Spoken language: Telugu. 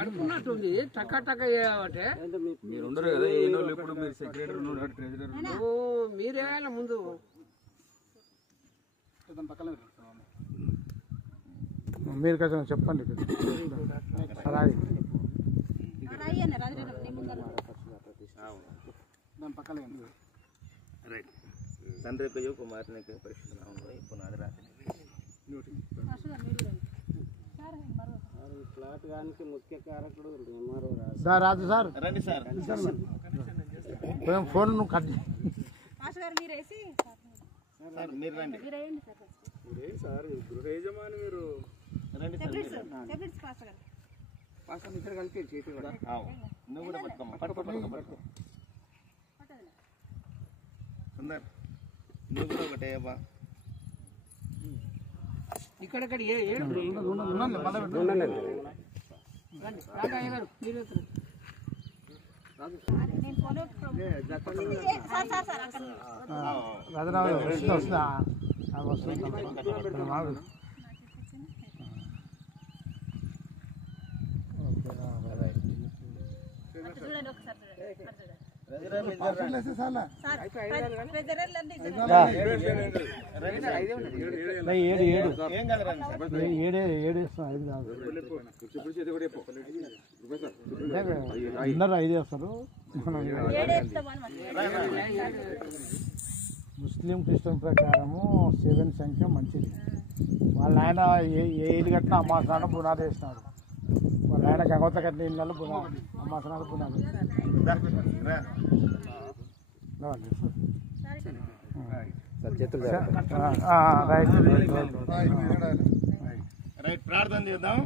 అడుకున్నట్టుంది టకా టకా చేయబట్టే మీరు ఉండరు కదా ఇప్పుడు మీరు సెక్రటరీ మీరే ముందు మీరు కొంచెం చెప్పండి తండ్రి యొక్క కుమారుని పరిశుద్ధ నామములో ఇప్పుడు ప్లాట్ గానికి ముఖ్య కారకుడు ఎంఆర్ఓ రాజు సార్ రండి సార్ ఫోన్ కట్ మీరు రండి సార్ గృహ యజమాని మీరు రండి ఇద్దరు కలిపి చేతి కూడా నువ్వు కూడా పట్టుకోమ్మా పట్టుకో సుందర్ నువ్వు కూడా ఒకటే అబ్బా ఇక్కడక్కడ వస్తుందా అందరూ 5 వేస్తారు. ముస్లిం క్రిస్టియన్ ప్రకారము 7 సంఖ్య మంచిది. వాళ్ళ ఆయన ఏది కట్టినా అమ్మాసనాలు పునాది వేసినాడు. వాళ్ళ ఆయన గంగవత కట్టిన ఇళ్ళలో పునాది అమ్మాసనాలు పునాది రైట్ ప్రార్థన చేద్దాం.